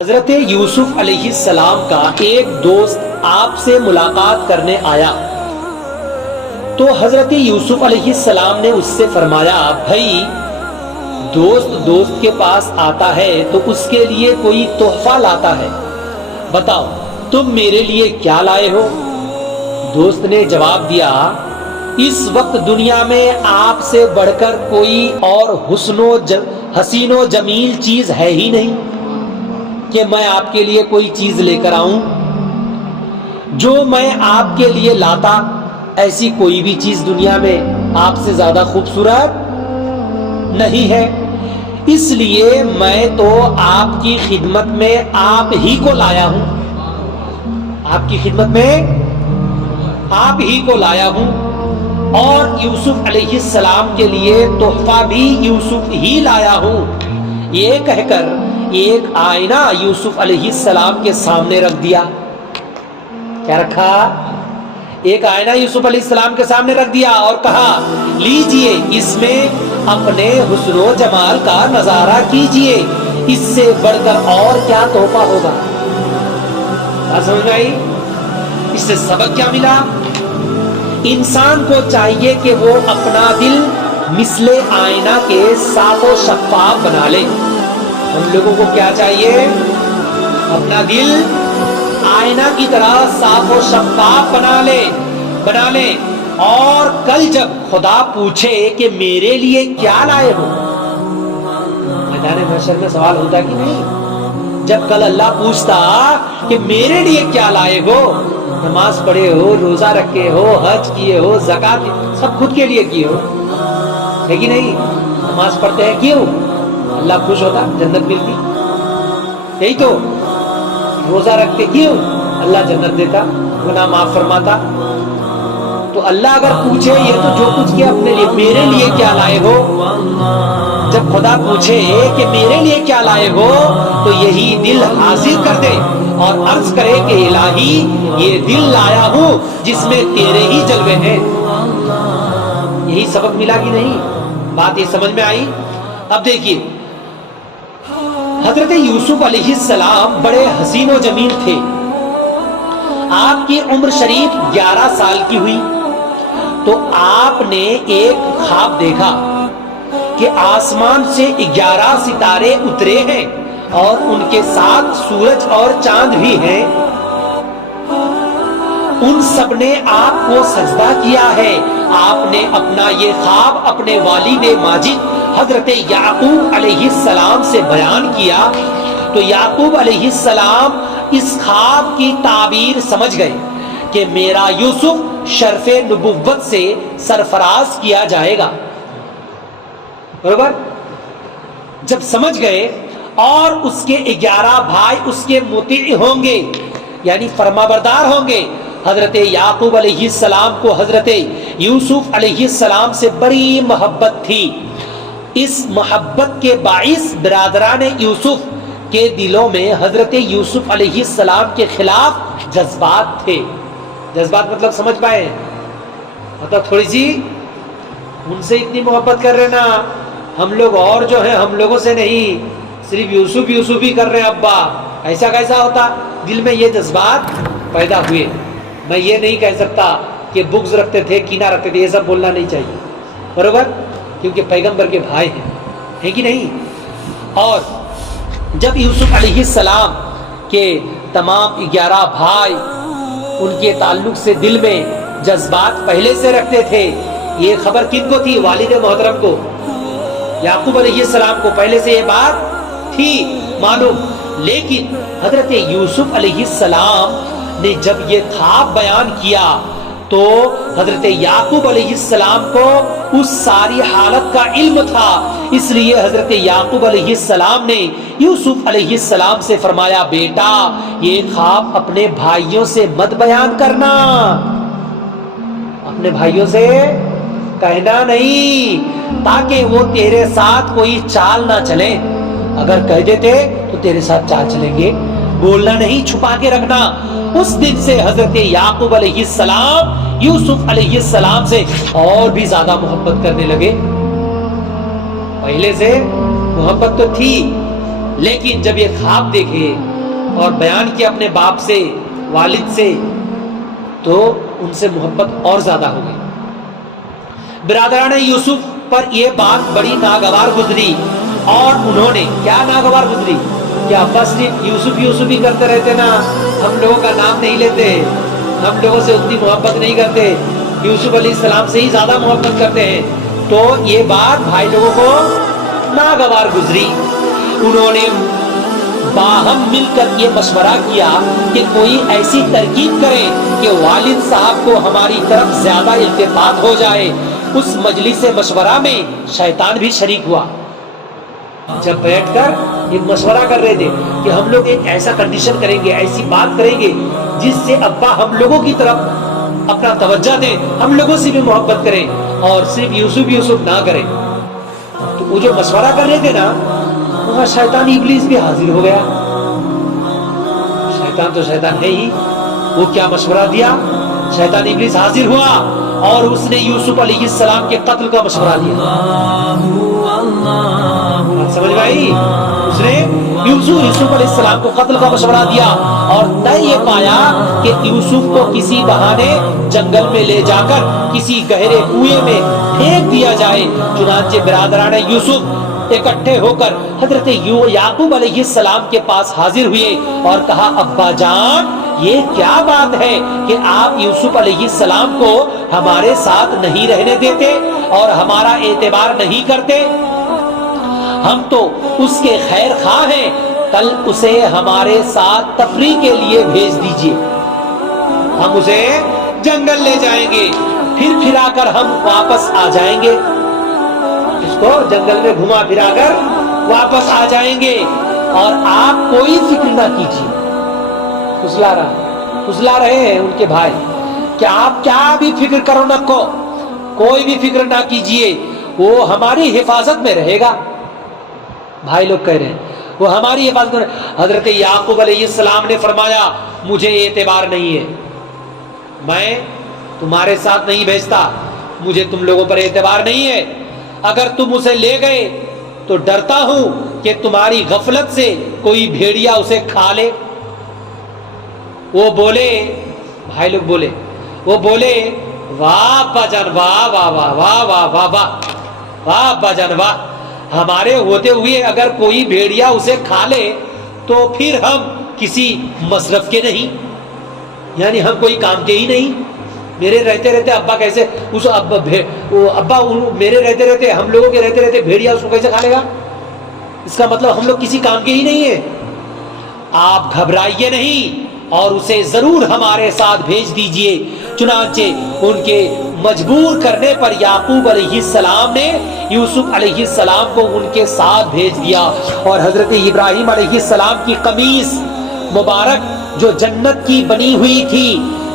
حضرت یوسف علیہ السلام کا ایک دوست آپ سے ملاقات کرنے آیا تو حضرت یوسف علیہ السلام نے اس سے فرمایا، بھائی دوست کے پاس آتا ہے تو اس کے لیے کوئی تحفہ لاتا ہے، بتاؤ تم میرے لیے کیا لائے ہو؟ دوست نے جواب دیا، اس وقت دنیا میں آپ سے بڑھ کر کوئی اور حسین و جمیل چیز ہے ہی نہیں کہ میں آپ کے لیے کوئی چیز لے کر آؤں۔ جو میں آپ کے لیے لاتا ایسی کوئی بھی چیز دنیا میں آپ سے زیادہ خوبصورت نہیں ہے، اس لیے میں تو آپ کی خدمت میں آپ ہی کو لایا ہوں، آپ کی خدمت میں آپ ہی کو لایا ہوں، اور یوسف علیہ السلام کے لیے تحفہ بھی یوسف ہی لایا ہوں۔ یہ کہہ کر ایک آئینہ یوسف علیہ السلام کے سامنے رکھ دیا۔ کیا رکھا؟ ایک آئینہ یوسف علیہ السلام کے سامنے رکھ دیا اور کہا، لیجئے اس میں اپنے حسن و جمال کا نظارہ کیجئے، اس سے بڑھ کر اور کیا تحفہ ہوگا؟ کیا سمجھ میں آئی؟ اس سے سبق کیا ملا؟ انسان کو چاہیے کہ وہ اپنا دل مثل آئینہ کے صاف و شفاف بنا لے۔ ہم لوگوں کو کیا چاہیے؟ اپنا دل آئینہ کی طرح صاف و شفاف بنا لے، اور کل جب خدا پوچھے کہ میرے لیے کیا لائے ہو، میدان محشر میں سوال ہوتا کہ نہیں؟ جب کل اللہ پوچھتا کہ میرے لیے کیا لائے ہو، نماز پڑھے ہو، روزہ رکھے ہو، حج کیے ہو، زکات سب خود کے لیے کیے ہو، ہے کہ نہیں؟ نماز پڑھتے ہیں کیوں؟ اللہ خوش ہوتا، جنت ملتی، یہی تو۔ روزہ رکھتے کیوں؟ اللہ جنت دیتا، گناہ معاف فرماتا۔ تو اللہ اگر پوچھے یہ تو جو کچھ کیا اپنے لیے، میرے لیے کیا لائے ہو؟ جب خدا پوچھے کہ میرے لیے کیا لائے ہو تو یہی دل حاضر کر دے اور عرض کرے کہ الہی یہ دل لایا ہوں جس میں تیرے ہی جلوے ہیں۔ یہی سبق ملا کہ نہیں؟ بات یہ سمجھ میں آئی؟ اب دیکھیے، حضرت یوسف علیہ السلام بڑے حسین و جمیل تھے۔ آپ کی عمر شریف 11 سال کی ہوئی تو آپ نے ایک خواب دیکھا کہ آسمان سے 11 ستارے اترے ہیں اور ان کے ساتھ سورج اور چاند بھی ہیں، ان سب نے آپ کو سجدہ کیا ہے۔ آپ نے اپنا یہ خواب اپنے والد ماجد حضرت یعقوب علیہ السلام سے بیان کیا تو یعقوب علیہ السلام اس خواب کی تعبیر سمجھ گئے کہ میرا یوسف شرف نبوت سے سرفراز کیا جائے گا، برابر؟ جب سمجھ گئے اور اس کے 11 بھائی اس کے مطیع ہوں گے، یعنی فرمانبردار ہوں گے۔ حضرت یعقوب علیہ السلام کو حضرت یوسف علیہ السلام سے بڑی محبت تھی۔ اس محبت کے باعث برادران یوسف کے دلوں میں حضرت یوسف علیہ السلام کے خلاف جذبات تھے۔ جذبات مطلب سمجھ پائے؟ مطلب تھوڑی سی ان سے اتنی محبت کر رہے نا ہم لوگ، اور جو ہیں ہم لوگوں سے نہیں، صرف یوسف ہی کر رہے ہیں ابا، ایسا کیسا ہوتا؟ دل میں یہ جذبات پیدا ہوئے۔ میں یہ نہیں کہہ سکتا کہ بغض رکھتے تھے، کینہ رکھتے تھے، یہ سب بولنا نہیں چاہیے، برابر؟ کیونکہ پیغمبر کے بھائی ہیں کہ نہیں؟ اور جب یوسف علیہ السلام کے تمام 11 بھائی ان کے تعلق سے دل میں جذبات پہلے سے رکھتے تھے، یہ خبر کن کو تھی؟ والد محترم کو، یعقوب علیہ السلام کو پہلے سے یہ بات تھی معلوم۔ لیکن حضرت یوسف علیہ السلام نے جب یہ خواب بیان کیا تو حضرت یعقوب علیہ السلام کو اس ساری حالت کا علم تھا، اس لیے حضرت یعقوب علیہ السلام نے یوسف علیہ السلام سے فرمایا، بیٹا یہ خواب اپنے بھائیوں سے مت بیان کرنا، اپنے بھائیوں سے کہنا نہیں، تاکہ وہ تیرے ساتھ کوئی چال نہ چلے، اگر کہہ دیتے تو تیرے ساتھ چال چلیں گے، بولنا نہیں، چھپا کے رکھنا۔ اس دن سے حضرت یعقوب علیہ السلام یوسف علیہ السلام سے اور بھی زیادہ محبت کرنے لگے۔ پہلے سے محبت تو تھی لیکن جب یہ خواب دیکھے اور بیان کیا اپنے باپ سے، والد سے، تو ان سے محبت اور زیادہ ہو گئی۔ برادران یوسف پر یہ بات بڑی ناگوار گزری، اور انہوں نے کیا ناگوار گزری کہ ابا صرف یوسف یوسف ہی کرتے رہتے نا، ہم لوگوں کا نام نہیں لیتے، ہم لوگوں سے اتنی محبت نہیں کرتے، یوسف علیہ السلام سے ہی زیادہ محبت کرتے ہیں۔ تو یہ بات بھائی لوگوں کو ناگوار گزری۔ انہوں نے باہم مل کر یہ مشورہ کیا کہ کوئی ایسی ترکیب کرے کہ والد صاحب کو ہماری طرف زیادہ التفات ہو جائے۔ اس مجلس مشورہ میں شیطان بھی شریک ہوا۔ جب بیٹھ کر ایک مشورہ کر رہے تھے کہ ہم لوگ ایک ایسا کنڈیشن کریں گے، ایسی بات کریں گے جس سے ابا ہم لوگوں کی طرف اپنا توجہ دیں، ہم لوگوں سے بھی محبت کریں اور صرف یوسف یوسف نہ کریں۔ تو وہ جو مشورہ کر رہے تھے نا، وہاں شیطان ابلیس بھی حاضر ہو گیا۔ شیطان تو شیطان ہے ہی، وہ کیا مشورہ دیا؟ شیطان ابلیس حاضر ہوا اور اس نے یوسف علیہ السلام کے قتل کا مشورہ دیا۔ سمجھ گئی؟ اس نے یوسف علیہ السلام کو قتل کا مشورہ دیا اور طے یہ پایا کہ یوسف کو کسی بہانے جنگل میں لے جا کر کسی گہرے کنویں میں پھینک دیا جائے۔ چنانچہ برادران یوسف اکٹھے ہو کر حضرت یعقوب علیہ السلام کے پاس حاضر ہوئے اور کہا، ابا جان یہ کیا بات ہے کہ آپ یوسف علیہ السلام کو ہمارے ساتھ نہیں رہنے دیتے اور ہمارا اعتبار نہیں کرتے؟ ہم تو اس کے خیر خواہ ہیں، کل اسے ہمارے ساتھ تفریح کے لیے بھیج دیجئے، ہم اسے جنگل لے جائیں گے، پھر پھرا کر ہم واپس آ جائیں گے، اس کو جنگل میں گھما پھرا کر واپس آ جائیں گے، اور آپ کوئی فکر نہ کیجیے۔ پھسلا رہے ہیں ان کے بھائی کہ آپ کیا بھی فکر کرو نہ کو، کوئی بھی فکر نہ کیجیے، وہ ہماری حفاظت میں رہے گا۔ بھائی لوگ کہہ رہے ہیں وہ ہماری حفاظت میں۔ حضرت یعقوب علیہ السلام نے فرمایا، مجھے اعتبار نہیں ہے، میں تمہارے ساتھ نہیں بھیجتا، مجھے تم لوگوں پر اعتبار نہیں ہے، اگر تم اسے لے گئے تو ڈرتا ہوں کہ تمہاری غفلت سے کوئی بھیڑیا اسے کھا لے۔ وہ بولے، بھائی لوگ بولے، وہ بولے، واہ ابا جان، واہ واہ واہ واہ واہ واہ واہ واہ ابا جان واہ، ہمارے ہوتے ہوئے اگر کوئی بھیڑیا اسے کھا لے تو پھر ہم کسی مصرف کے نہیں، یعنی ہم کوئی کام کے ہی نہیں۔ میرے رہتے رہتے ابا کیسے اس ابا میرے رہتے رہتے، ہم لوگوں کے رہتے رہتے بھیڑیا اس کو کیسے کھا لے گا؟ اس کا مطلب ہم لوگ کسی کام کے ہی نہیں ہیں۔ آپ گھبرائیے نہیں اور اسے ضرور ہمارے ساتھ بھیج دیجئے۔ چنانچہ ان کے مجبور کرنے پر یعقوب علیہ السلام نے یوسف علیہ السلام کو ان کے ساتھ بھیج دیا، اور حضرت ابراہیم علیہ السلام کی قمیص مبارک جو جنت کی بنی ہوئی تھی،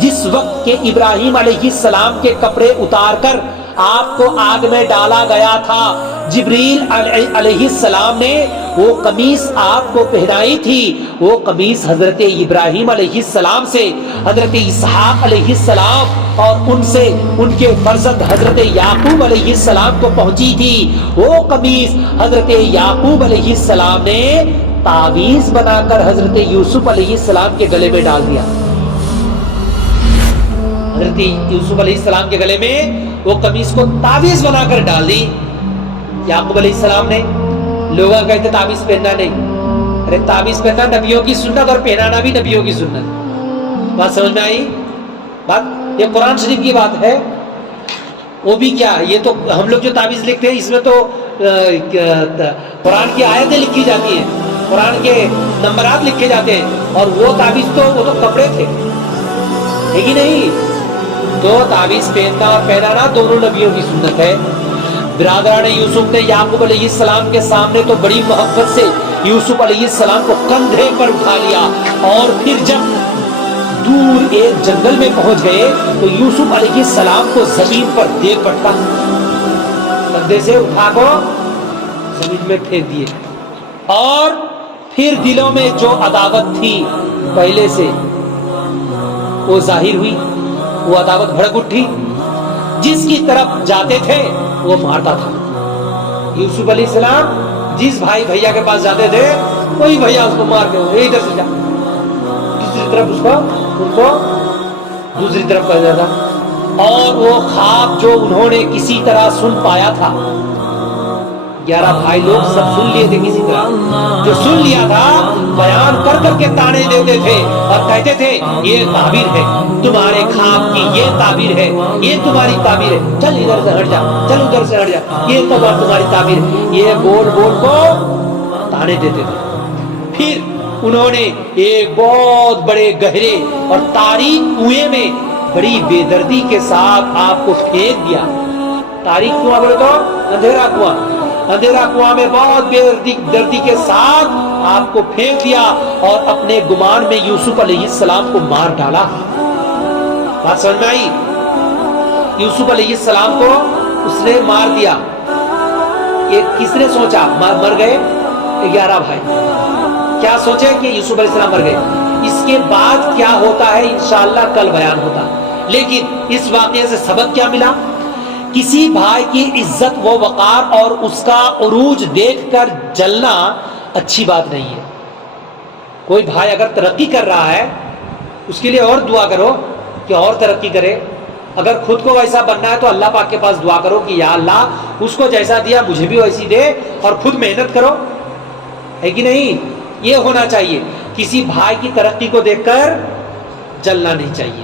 جس وقت کے ابراہیم علیہ السلام کے کپڑے اتار کر آپ کو آگ میں ڈالا گیا تھا، جبریل علیہ السلام نے وہ قمیص آپ کو پہنائی تھی، وہ قمیص حضرت ابراہیم علیہ السلام سے حضرت اسحاق علیہ السلام اور ان سے ان کے فرزند حضرت یعقوب علیہ السلام کو پہنچی تھی۔ وہ قمیص حضرت یعقوب علیہ السلام نے تعویذ بنا کر حضرت یوسف علیہ السلام کے گلے میں ڈال دیا۔ حضرت یوسف علیہ السلام کے گلے میں وہ قمیص کو تعویذ بنا کر ڈال دی۔ یعقوب علیہ السلام نے، لوگ کہتے تعویذ پہننا نہیں، ارے تعویذ پہننا نبیوں کی سنت اور پہنانا بھی نبیوں کی سنت۔ بات سمجھ میں آئی؟ بات یہ قرآن شریف کی بات ہے۔ وہ بھی کیا، یہ تو ہم لوگ جو تعویذ لکھتے ہیں اس میں تو قرآن کی آیتیں لکھی جاتی ہیں، قرآن کے نمبرات لکھے جاتے ہیں، اور وہ تعویذ تو وہ تو کپڑے تھے، ہے کہ نہیں؟ تو تعویذ پہننا اور پہنانا دونوں نبیوں کی سنت ہے۔ برادران یوسف نے یعقوب علیہ السلام کے سامنے تو بڑی محبت سے یوسف علیہ السلام کو کندھے پر اٹھا لیا، اور پھر جب دور ایک جنگل میں پہنچ گئے تو یوسف علیہ السلام کو زمین پر دے پٹا، کندھے سے اٹھا کو زمین میں پھینک دیے، اور پھر دلوں میں جو عداوت تھی پہلے سے وہ ظاہر ہوئی، وہ عداوت بھڑک اٹھی، جس کی طرف جاتے تھے وہ مارتا تھا۔ یوسف علیہ السلام جس بھائی بھیا کے پاس جاتے تھے وہی بھیا اس کو مار کے ادھر سے جا، دوسری طرف اس کو ان کو دوسری طرف کر دیا تھا۔ اور وہ خواب جو انہوں نے کسی طرح سن پایا تھا، 11 بھائی لوگ سب سن لیے تھے کسی طرح، جو سن لیا تھا بیان کر کر کے تانے دیتے تھے اور کہتے تھے یہ تعبیر ہے تمہارے خواب کی، یہ تعبیر ہے، یہ تمہاری تعبیر ہے، چل ادھر سے ہٹ جا، چل ادھر سے ہٹ جا، یہ تمہاری تعبیر ہے، یہ بول بول کو تانے دیتے تھے۔ پھر انہوں نے ایک بہت بڑے گہرے اور تاریک کنویں میں بڑی بے دردی کے ساتھ آپ کو پھینک دیا۔ تاریک کنواں بولے تو اندھیرا کنواں، اندھیرا کنواں میں بہت بے دردی کے ساتھ آپ کو پھینک دیا اور اپنے گمان میں یوسف علیہ السلام کو مار ڈالا۔ بات سمجھ میں آئی؟ یوسف علیہ السلام کو اس نے مار دیا۔ یہ کس نے سوچا مر گئے 11 بھائی؟ کیا سوچے کہ یوسف علیہ السلام مر گئے؟ اس کے بعد کیا ہوتا ہے انشاءاللہ کل بیان ہوتا، لیکن اس واقعے سے سبق کیا ملا؟ کسی بھائی کی عزت و وقار اور اس کا عروج دیکھ کر جلنا اچھی بات نہیں ہے۔ کوئی بھائی اگر ترقی کر رہا ہے اس کے لیے اور دعا کرو کہ اور ترقی کرے۔ اگر خود کو ویسا بننا ہے تو اللہ پاک کے پاس دعا کرو کہ یا اللہ اس کو جیسا دیا مجھے بھی ویسی دے، اور خود محنت کرو، ہے کہ نہیں؟ یہ ہونا چاہیے۔ کسی بھائی کی ترقی کو دیکھ کر جلنا نہیں چاہیے،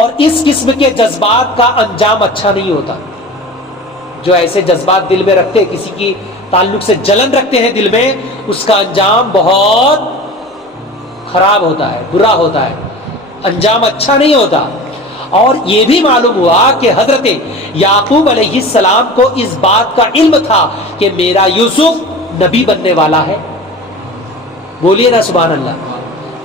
اور اس قسم کے جذبات کا انجام اچھا نہیں ہوتا۔ جو ایسے جذبات دل میں رکھتے، کسی کی تعلق سے جلن رکھتے ہیں دل میں، اس کا انجام بہت خراب ہوتا ہے، برا ہوتا ہے، انجام اچھا نہیں ہوتا۔ اور یہ بھی معلوم ہوا کہ حضرت یعقوب علیہ السلام کو اس بات کا علم تھا کہ میرا یوسف نبی بننے والا ہے۔ بولیے نا سبحان اللہ،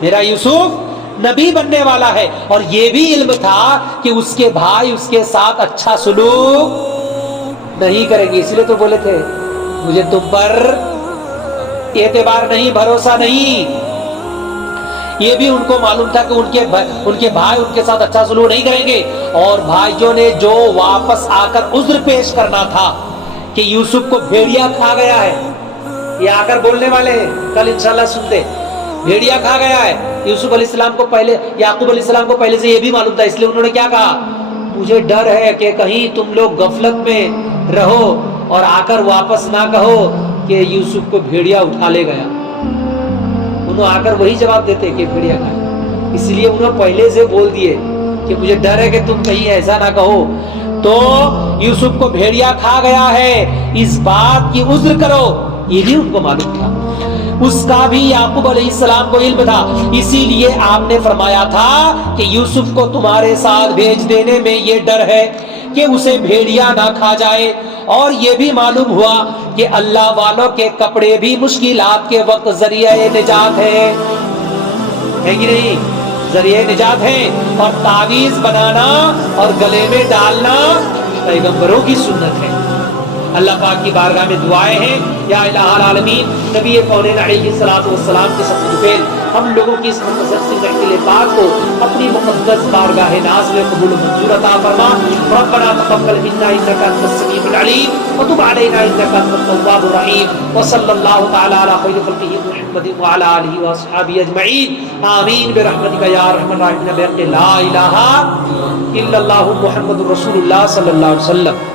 میرا یوسف نبی بننے والا ہے، اور یہ بھی علم تھا کہ اس کے بھائی اس کے ساتھ اچھا سلوک نہیں کریں گے، اس لیے تو بولے تھے مجھے تم پر اعتبار نہیں، بھروسہ نہیں۔ یہ بھی ان کو معلوم تھا کہ ان کے بھائی ان کے ساتھ اچھا سلوک نہیں کریں گے، اور بھائیوں نے جو واپس آ کر عذر پیش کرنا تھا کہ یوسف کو بھیڑیا کھا گیا ہے، یہ آ کر بولنے والے ہیں، کل انشاءاللہ سنتے، بھیڑیا کھا گیا ہے۔ یوسف علیہ السلام کو پہلے، یعقوب علیہ السلام کو پہلے سے یہ بھی معلوم تھا، اس لیے انہوں نے کیا کہا؟ مجھے ڈر ہے کہ کہیں تم لوگ غفلت میں رہو اور آ کر واپس نہ کہو کہ یوسف کو بھیڑیا اٹھا لے گیا۔ انہوں آ کر وہی جواب دیتے کہ بھیڑیا کھا، اس لیے انہوں پہلے سے بول دیے کہ مجھے ڈر ہے کہ تم کہیں ایسا نہ کہو تو یوسف کو بھیڑیا کھا گیا ہے، اس بات کی عذر کرو۔ یہ بھی ان کو معلوم تھا، اس کا بھی یعقوب علیہ السلام کو علم تھا، اسی لیے آپ نے فرمایا تھا کہ یوسف کو تمہارے ساتھ بھیج دینے میں یہ ڈر ہے کہ اسے بھیڑیا نہ کھا جائے۔ اور یہ بھی معلوم ہوا کہ اللہ والوں کے کپڑے بھی مشکلات کے وقت ذریعہ نجات ہے کہ نہیں؟ ذریعہ نجات ہے، اور تعویذ بنانا اور گلے میں ڈالنا پیغمبروں کی سنت ہے۔ اللہ پاک کی بارگاہ میں دعائیں ہیں، یا الہ العالمین نبی کونین علیہ الصلوۃ والسلام کے سب پھیل ہم لوگوں کی اس مختصر سی محفل پاک کو اپنی مقدس بارگاہ ناز میں قبول و منظور عطا فرما۔ ربنا تقبل منا انک انت السمیع العلیم وتب علینا انک انت التواب الرحیم، وصلی اللہ تعالی علی خیر خلقہ محمد وعلی آلہ واصحابہ اجمعین، آمین برحمتک یا ارحم الراحمین، بحق لا الہ الا اللہ محمد رسول اللہ صلی اللہ علیہ وسلم۔